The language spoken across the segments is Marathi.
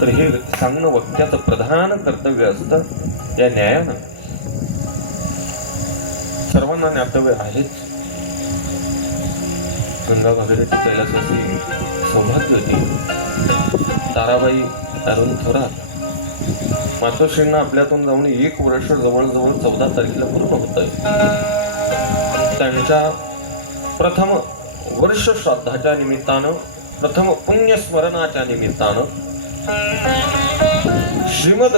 तर हे सांगणं वक्त्याचं प्रधान कर्तव्य असतं. या न्यायानं सर्वांना ज्ञातव्य आहेच. गंगा भागीरथी कैलासाची सौभाग्य होती. ताराबाई अरुण थोरात मातोश्रींना आपल्यातून जाऊन 1 वर्ष जवळजवळ 14 तारखेला पूर्ण होत आहे. त्यांच्या प्रथम वर्ष श्राद्धाच्या निमित्तानं, प्रथम पुण्यस्मरणाच्या निमित्तानं श्रीमद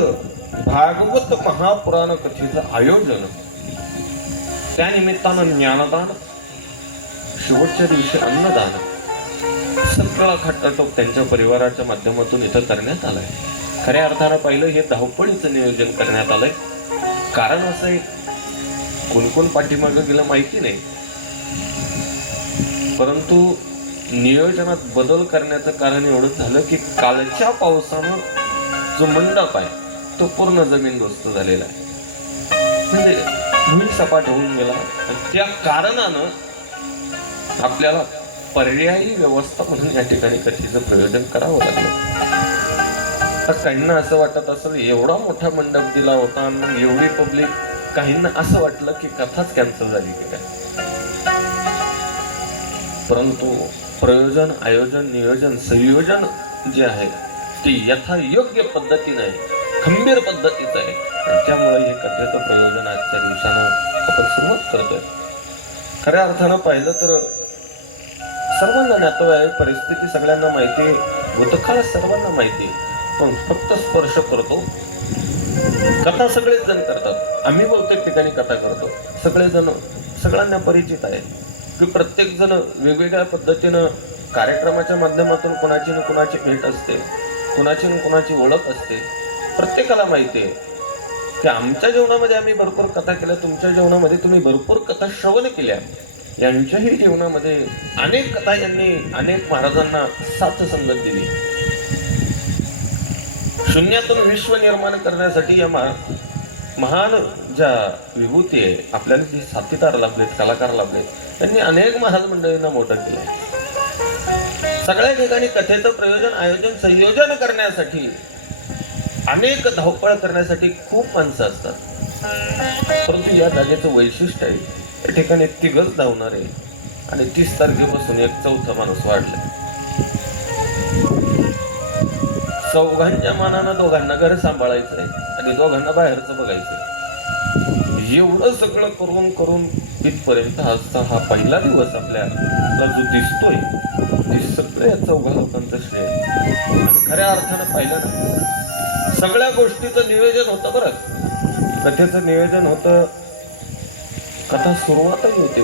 भागवत महापुराण कथेचं आयोजन, त्या निमित्तानं ज्ञानदान, शेवटच्या दिवशी अन्नदान, सगळा खटाटोप त्यांच्या परिवाराच्या माध्यमातून इथं करण्यात आलाय. खऱ्या अर्थानं पाहिलं हे धावपळीचं नियोजन करण्यात आलंय. कारण असं आहे, कोण पाठीमागं गेलं माहिती नाही, परंतु नियोजनात बदल करण्याचं कारण एवढंच झालं की कालच्या पावसानं जो मंडप आहे तो पूर्ण जमीनदोस्त झालेला आहे, म्हणजे भूमिसपाट होऊन गेला. त्या कारणानं आपल्याला पर्यायी व्यवस्था म्हणून या ठिकाणी कथेचं प्रयोजन करावं लागलं. तर काहींना असं वाटत असेल एवढा मोठा मंडप दिला होता आणि एवढी पब्लिक, काहींना असं वाटलं की कथाच कॅन्सल झाली की काय. परंतु प्रयोजन, आयोजन, नियोजन, संयोजन जे आहे ते यथायोग्य पद्धतीने आहे, खंबीर पद्धतीचं आहे. त्यामुळे हे कथेचं प्रयोजन आजच्या दिवसानं आपण सुरुवात करतोय. खऱ्या अर्थानं पाहिलं तर सर्वांना ज्ञातव्य आहे, परिस्थिती सगळ्यांना माहिती आहे, भूतकाळ सर्वांना माहिती आहे, पण फक्त स्पर्श करतो. कथा सगळेच जण करतात, आम्ही बहुतेक ठिकाणी कथा करतो. सगळेजण, सगळ्यांना परिचित आहे की प्रत्येक जण वेगवेगळ्या पद्धतीनं कार्यक्रमाच्या माध्यमातून कोणाची न कोणाची भेट असते, कोणाची न कोणाची ओळख असते. प्रत्येकाला माहिती आहे की आमच्या जीवनामध्ये आम्ही भरपूर कथा केल्या, तुमच्या जीवनामध्ये तुम्ही भरपूर कथा श्रवण केल्या. यांच्याही जीवनामध्ये अनेक कथा, यांनी अनेक महाराजांना साथ संगत दिली. शून्यातून विश्व निर्माण करण्यासाठी या महान ज्या विभूती आहे, आपल्याला जी साथीदार लाभलेत, कलाकार लाभलेत, त्यांनी अनेक महाराज मंडळींना मोठं केलं. सगळ्या ठिकाणी कथेचं प्रयोजन, आयोजन, संयोजन करण्यासाठी, अनेक धावपळ करण्यासाठी खूप माणसं असतात. परंतु या जागेचं वैशिष्ट्य आहे, या ठिकाणी 3घच धावणार आहे आणि 30 तारखेपासून एक 4था माणूस वाढला. चौघांच्या मानानं 2घांना घर सांभाळायचंय आणि 2घांना बाहेरचं बघायचंय. एवढं सगळं करून करून इथपर्यंत आजचा हा पहिला दिवस आपल्याला जो दिसतोय, ते सगळ्या 4 लोकांचं श्रेय. आणि खऱ्या अर्थानं पाहिलं ना, सगळ्या गोष्टीचं नियोजन होतं. बरं, कथेचं नियोजन होतं, कथा सुरुवातही होते,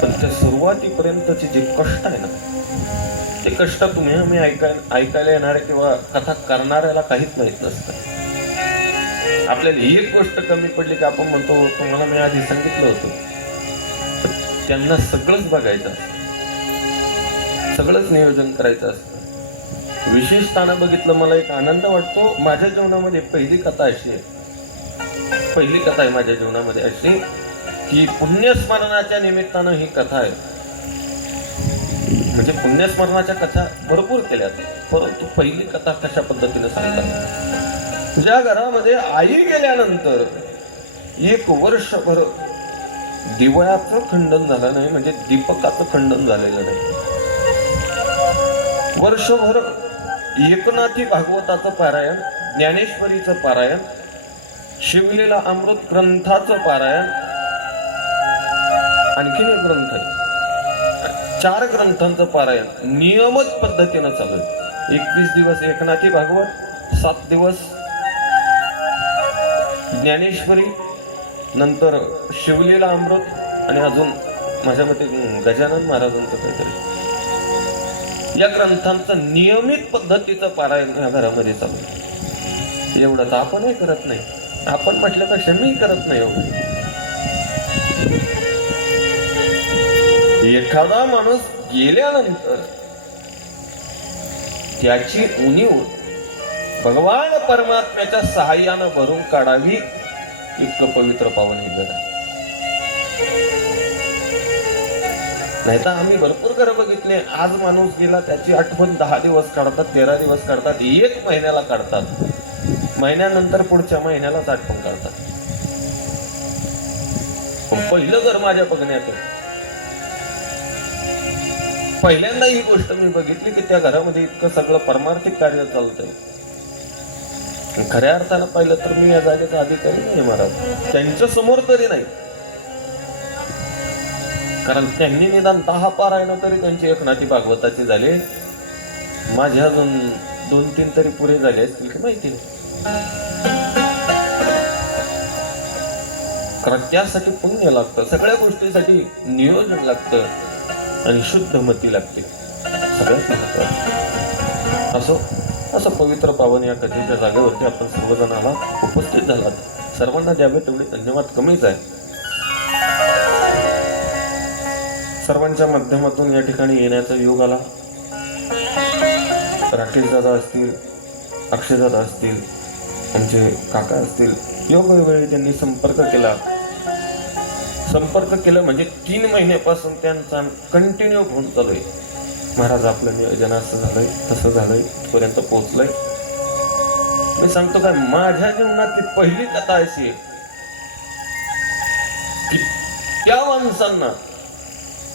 पण त्या सुरुवातीपर्यंतचे जे कष्ट आहे ना, ते कष्ट तुम्ही आम्ही ऐकायला येणारे किंवा कथा करणाऱ्याला काहीच माहित नसतं. आपल्याला एक गोष्ट कमी पडली की आपण म्हणतो तुम्हाला मी आधी सांगितलं होतं. त्यांना सगळंच बघायचं असतं, सगळंच नियोजन करायचं असतं. विशेषतानं बघितलं, मला एक आनंद वाटतो. माझ्या जीवनामध्ये पहिली कथा आहे माझ्या जीवनामध्ये अशी की पुण्यस्मरणाच्या निमित्तानं ही कथा आहे. म्हणजे पुण्यस्मरणाच्या कथा भरपूर केल्यात, परंतु पहिली कथा कशा पद्धतीने सांगतात. ज्या घरामध्ये आई गेल्यानंतर 1 वर्षभर दिवयाचं खंडन झालं नाही, म्हणजे दीपकाचं खंडन झालेलं नाही. वर्षभर एकनाथी भागवताचं पारायण, ज्ञानेश्वरीचं पारायण, शिवलीला अमृत ग्रंथाचं पारायण, आणखीन एक ग्रंथ आहे, 4 ग्रंथांचं पारायण नियमित पद्धतीनं चालू आहे. 21 दिवस एकनाथी भागवत, 7 दिवस ज्ञानेश्वरी, नंतर शिवलीला अमृत, आणि अजून माझ्या मते गजानन महाराजांचं काहीतरी. या ग्रंथांचं नियमित पद्धतीचं पारायण या घरामध्ये चालू आहे. एवढं तर आपणही करत नाही, आपण म्हटल्यापेक्षा मी करत नाही एवढं. एखादा माणूस गेल्यानंतर त्याची उणीव भगवान परमात्म्याच्या सहाय्यानं भरून काढावी, इतकं पवित्र पावन हे घर. नाही तर आम्ही भरपूर घरं बघितले. आज माणूस गेला त्याची आठवण 10 दिवस काढतात, 13 दिवस काढतात, 1 महिन्याला काढतात. महिन्यानंतर पुढच्या महिन्यालाच आठवण काढतात. पण पहिलं घर माझ्या बघण्यात आहे. पहिल्यांदा ही गोष्ट मी बघितली की त्या घरामध्ये इतकं सगळं परमार्थिक कार्य चालतंय. खऱ्या अर्थानं पाहिलं तर मी या जागेचा अधिकारी नाही महाराज, त्यांच्या समोर तरी नाही. कारण त्यांनी निदान 10 पारायण तरी त्यांची एकनाथी भागवताची झाले. माझे अजून 2-3 तरी पुरे झाले असतील की माहिती नाही. कारण त्यासाठी पुण्य लागतं, सगळ्या गोष्टीसाठी नियोजन लागतं आणि शुद्ध मती लागते. सगळ्यात महत्वाचं असं पवित्र पावन या कथेच्या जागेवरती आपण सर्वजण आला उपस्थित झालात. सर्वांना द्यावे तेवढे धन्यवाद कमीच आहे. सर्वांच्या माध्यमातून या ठिकाणी येण्याचा योग आला. राकेश दादा असतील, अक्षय दादा असतील, आमचे काका असतील, योगवेळी त्यांनी संपर्क केलं म्हणजे 3 महिन्यापासून त्यांचा कंटिन्यू फोन चालू आहे. महाराज आपलं नियोजन असं झालंय, तसं झालंय, इथपर्यंत पोहोचलंय. मी सांगतो काय, माझ्या जीवनातली पहिली कथा अशी आहे की त्या माणसांना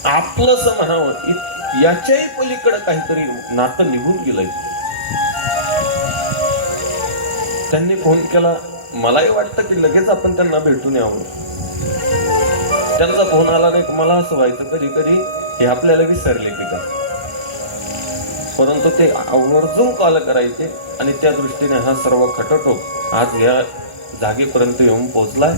आपलंच म्हणावं याच्याही पलीकडे काहीतरी नातं निघून गेलंय. त्यांनी फोन केला, मलाही वाटतं की लगेच आपण त्यांना भेटून यावं. त्यांचा फोन आला नाही, मला असं व्हायचं कधी कधी हे आपल्याला विसरले की काय, परंतु ते आवर्जून कॉल करायचे आणि त्या दृष्टीने हा सर्व खटोटो आज या जागेपर्यंत येऊन पोहोचलाय.